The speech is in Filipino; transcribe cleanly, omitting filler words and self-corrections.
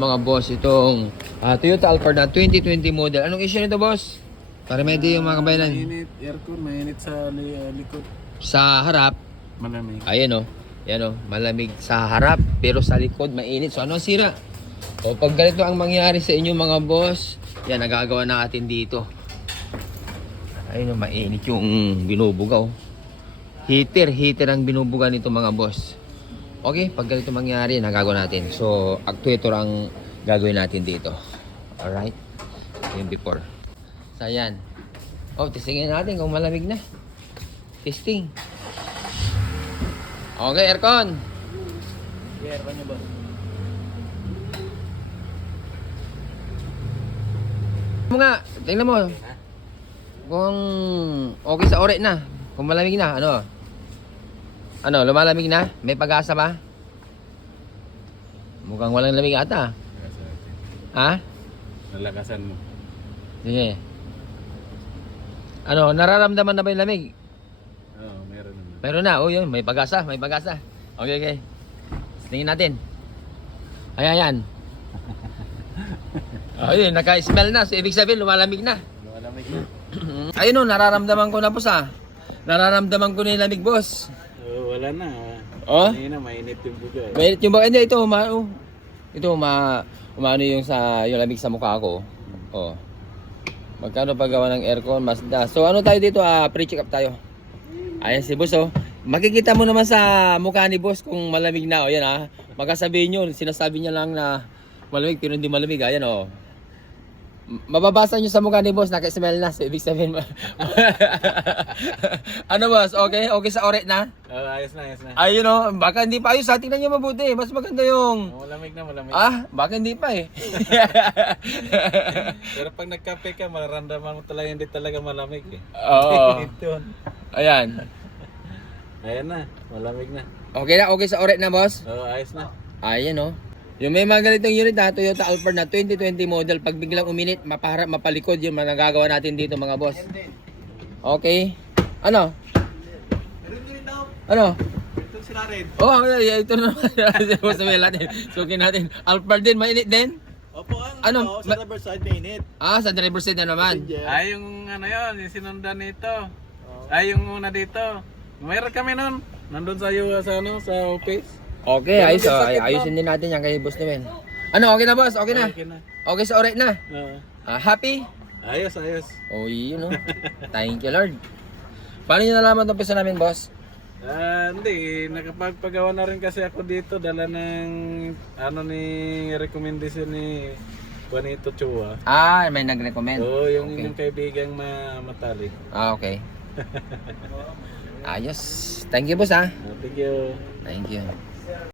Mga boss, itong Toyota Alphard na 2020 model. Anong issue nito, boss? Para medyo yung mga kabayanan. Mainit, aircon, mainit sa likod. Sa harap, Malamig. ayan o. Yan o, malamig sa harap, pero sa likod mainit. So ano ang sira? O pag ganito ang mangyari sa inyo mga boss, yan, nagagawa natin dito. Ayun o, mainit yung binubugaw. Heater ang binubuga nito mga boss. Okay, pag ganito mangyari, nagagawa natin. So, actuator ang gagawin natin dito. Alright? Yung before. So, ayan. Oh, testingin natin kung malamig na. Testing. Okay, aircon. Yeah, aircon nyo ba? Mo nga, tingnan mo. Kung okay sa ore na. Kung malamig na, ano? Ano, lumalamig na? May pag-asa ba? Mukhang walang lamig ata. Ha? Nalakasan mo. Sige. Ano, nararamdaman na ba yung lamig? Oo, meron naman. Meron na. Oh, yun. May pag-asa. May pag-asa. Okay, okay. Tingin natin. Ayan. Ayun, naka-smell na. So, ibig sabihin, lumalamig na. Lumalamig na. Ayun o, nararamdaman ko na po sa. Nararamdaman ko na yung lamig, boss. Wala na. Oh? Hindi na, mainit yung buga. Mainit yung ba? Hindi, ito, umano yung yung lamig sa mukha ko. Oh. Magkano paggawa ng aircon, Mazda. So ano tayo dito, pre-check up tayo. Ayan si boss, oh. Makikita mo naman sa mukha ni boss kung malamig na, oh. Yan, ha. Magkasabihin nyo, sinasabi niya lang na malamig pero hindi malamig, ayan, oh. Mababasa nyo sa mukha ni boss, naka-smell na. So ibig sabihin mo. Ano boss, okay? Okay sa ore na? Ayos na, ayos na. Ayun, oh. Baka hindi pa ayos, ha. Tingnan nyo mabuti. Mas maganda yung... Malamig na, malamig. Baka hindi pa eh. Pero pag nagkape ka, mararamdaman mo talaga hindi talaga malamig eh. Oo. Ito. Ayan. Ayan na, malamig na. Okay na, okay sa ore na boss? Oo, ayos na. Ayan, oh. Yung may mga ganitong unit na Toyota Alphard na 2020 model, pag biglang uminit, mapaharap, mapalikod, yun magagawa natin dito mga boss. Okay. Ano? Ano? Ito sila rin. Oh, ito na naman. Sabihin natin. Sukin natin. Alphard din, mainit din? Opo, Ano? sa Riverside mainit. Sa driver's seat na naman. Ay, yung ano yun, yung sinundan nito. Ay, yung una dito. Mayroon kami nun. Nandun sa office. Okay, ayos. Ayusin din natin yan kay boss namin. Ano, okay na boss? Okay na? Okay na. Okay sa ore na? Oo. Happy? Ayos, ayos. Oh, yun, oh. Thank you, Lord. Paano nyo nalaman itong pesa namin, boss? Hindi, nakapagpagawa na rin kasi ako dito. Dala ng ni recommendation ni Juanito Chua. May nag-recommend. Oo, yung Okay. inyong kaibigang matalik. Okay. Ayos. Thank you, boss, ha? Thank you. Thank you.